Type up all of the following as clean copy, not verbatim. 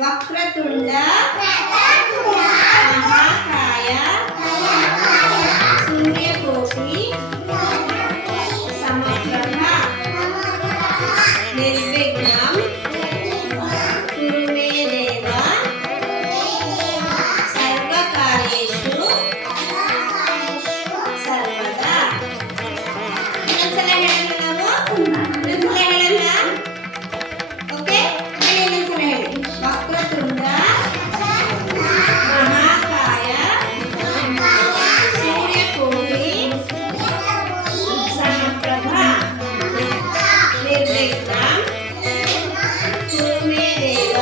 ವಕ್ರತುಂಡ ಮಹಾಕಾಯ ಸೂರ್ಯಕೋಟಿ ಸಮಪ್ರಭ ನಿರ್ವಿಘ್ನಂ ಕುರು ಮೇ ದೇವ ಸರ್ವಕಾರ್ಯೇಷು ಸರ್ವದಾ. ಇನ್ನೊಂದ್ಸಲ ಹೇಳೋಣ ನಾವು, ಇನ್ನೊಂದ್ಸಲ ಹೇಳೋಣ. ಓಕೆ, ಇನ್ನೊಂದ್ಸಲ ಹೇಳಿ. ವಕ್ರತುಂಡ ಮಹಾಕಾಯ ಸೂರ್ಯಕೋಟಿ ಸಮಪ್ರಭ ನಿರ್ವಿಘ್ನಂ ಕುರು ಮೇ ದೇವ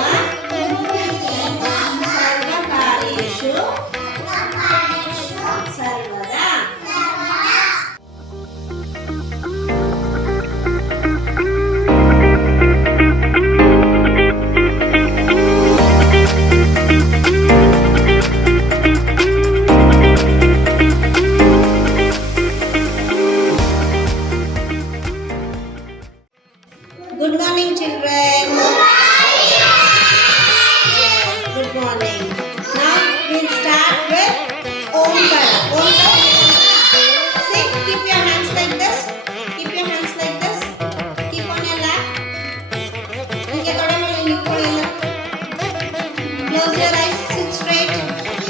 ಸರ್ವಕಾರ್ಯೇಷು ಸರ್ವದಾ. Good morning, children. Good morning. Now we'll start with Omkara. Omkara. Say, keep your hands like this. Keep your hands like this. Keep on your lap. Ninge toda mele nikkolilla. Close your eyes. Sit straight.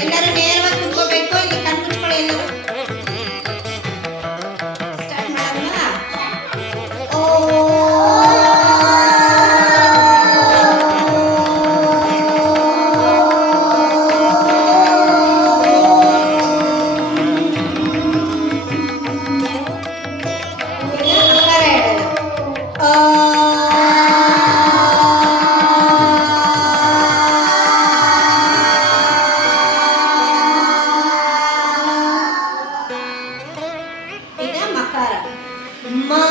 Ellaru ನೇರವಾಗಿ ಕೂತ್ಕೋಬೇಕು. ಇಲ್ಲಿ ಕಣ್ಣು ಮುಚ್ಕೊಳ್ಳಿ ಎಲ್ಲರೂ. Start ಮಾಡೋಣ. ಈಗ ಮಕಾರ. ಮಾ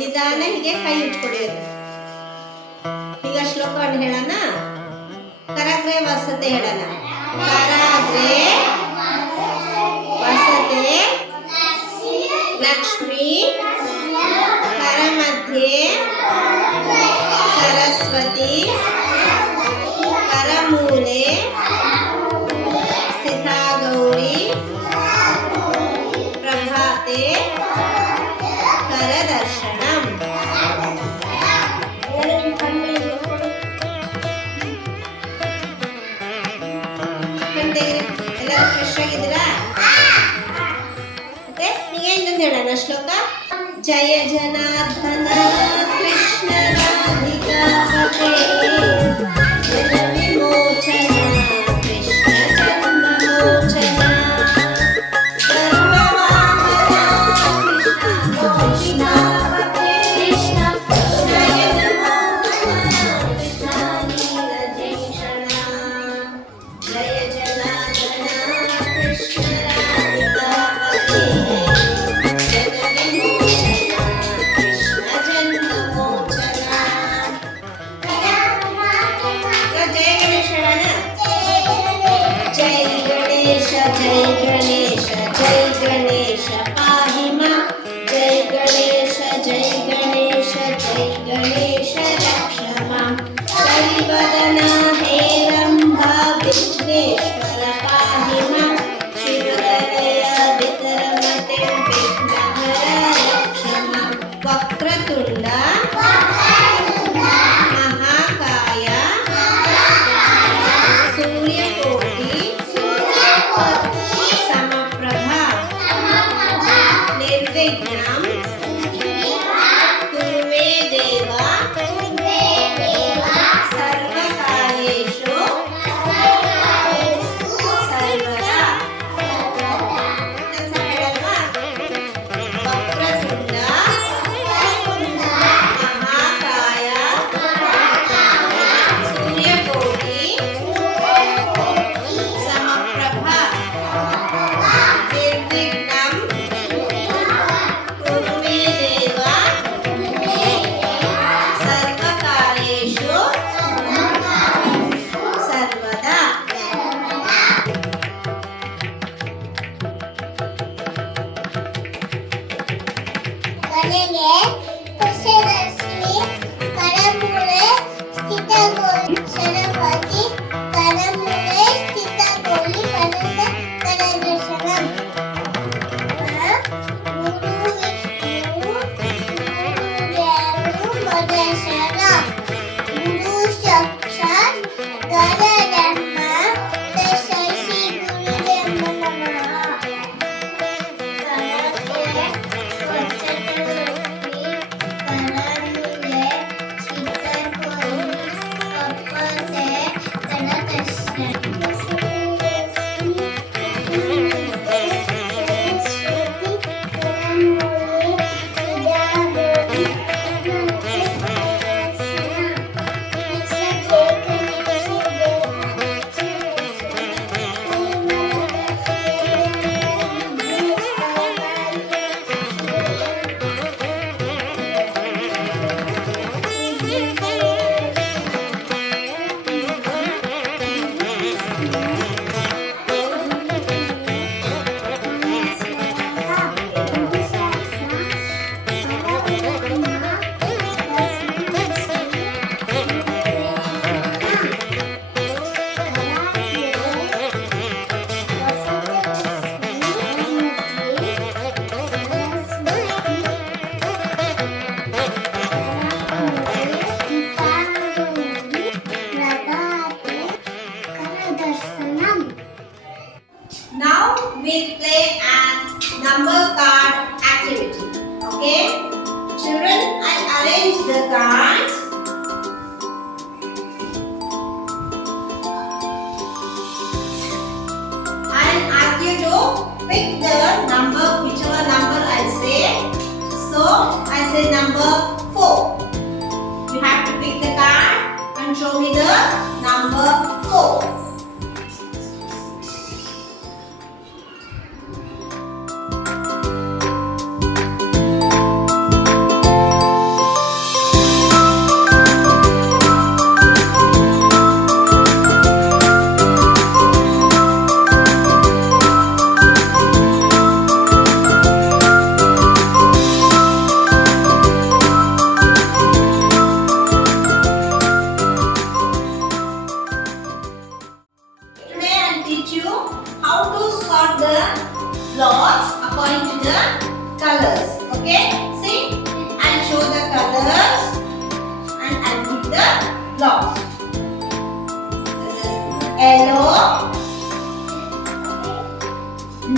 ನಿಧಾನ ಹೀಗೆ ಕೈ ಉಜ್ಕೊಡಿಯೋದು. ಈಗ ಶ್ಲೋಕವನ್ನು ಹೇಳೋಣ. ಕರಾಗ್ರೆ ವಸತೆ ಹೇಳೋಣ. ಕರಾಗ್ರೆ ವಸತೆ ಲಕ್ಷ್ಮೀ ಕರಮಧ್ಯೆ ಸರಸ್ವತಿ ಕರಮೂಲೆ ಸ್ಥಿತಾ ಗೌರಿ ಪ್ರಭಾತೆ ಕರದರ್ಶನಂ. ಎಲ್ಲರೂ ಫ್ರೆಶ್ ಆಗಿದ್ದೀರಾ? ಮತ್ತೆ ಈಗ ಇನ್ನೊಂದು ಹೇಳೋಣ ಶ್ಲೋಕ. ಜಯ ಜನಾರ್ದನ ಕೃಷ್ಣ ರಾಧಿಕಾ ಪತೆ ಜನ ವಿಮೋಚನ ಕೃಷ್ಣ ಜನ್ಮ ಮೋಚನ ಸರ್ವವಾಮನ ಕೃಷ್ಣ ಪತೆ ಕೃಷ್ಣ ಕೃಷ್ಣ ಕೃಷ್ಣ ನೀರಜೇಷಣ. ಜಯ ಜನಾರ್ದನ ಕೃಷ್ಣ ರಾಧಿಕಾ ಪತೆ ಜನ ವಿಮೋಚನ ಕೃಷ್ಣ ಜನ್ಮ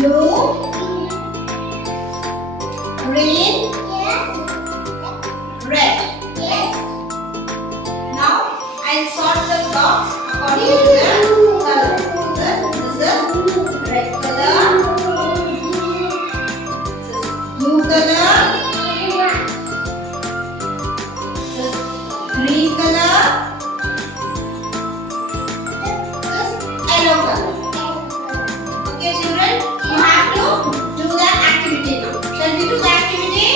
blue, green, red. Now I'll sort the blocks according to their color. This is red color, this is blue color, this green color, this yellow color. Okay, children, you have to do the activity now. Shall we do the activity?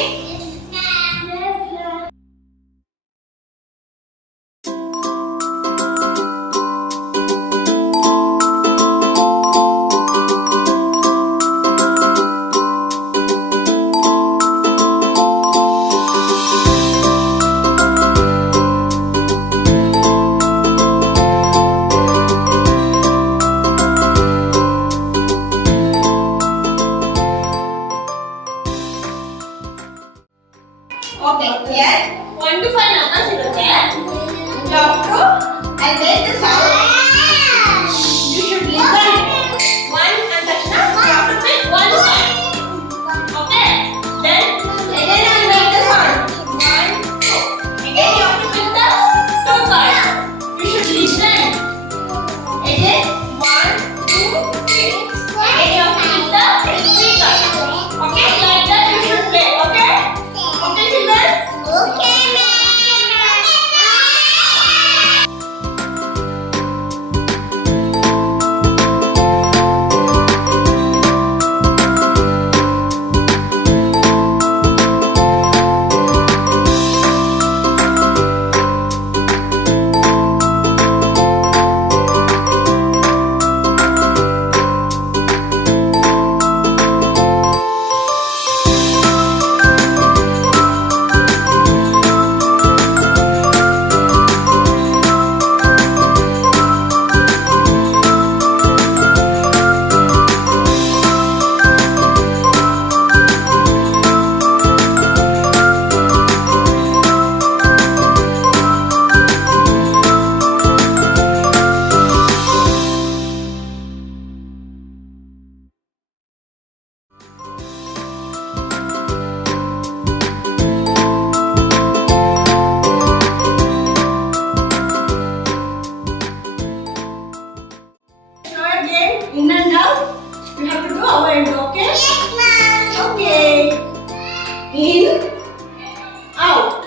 Okay, here 1 to 5 numbers irutte. You have to, I make the sound. You should listen. 1 and Takshana, you have to make 1 to 5. Okay, then again I will make the sound. 1, 2. Again you have to pick the 2 cards. You should listen. Again 1, 2, 3. Again you have to pick the 3 cards. Okay, like that you should play. Okay. Okay, children? Okay, ma'am. In and out, we have to do our end, okay? Yes, ma'am. Okay. In, out.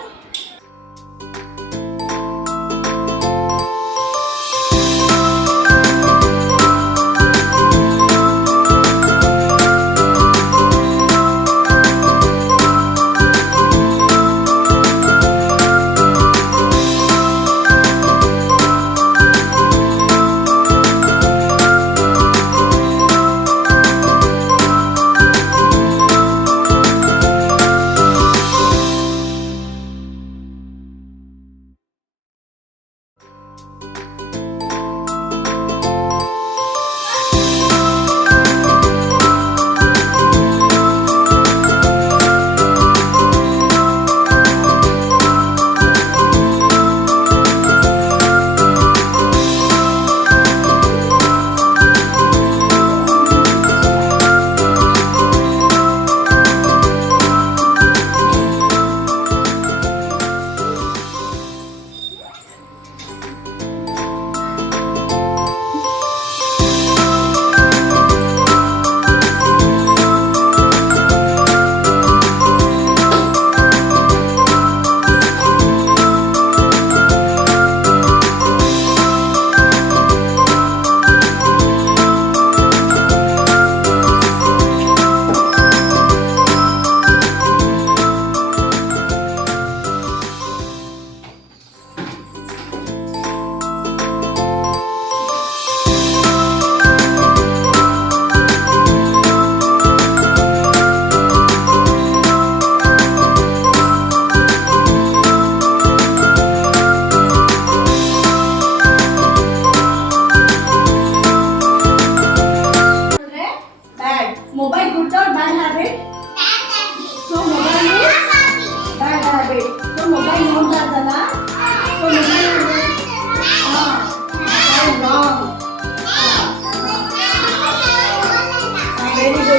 Very good.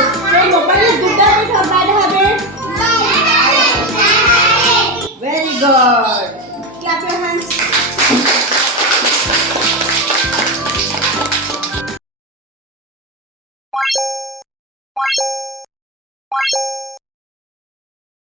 bird. Clap your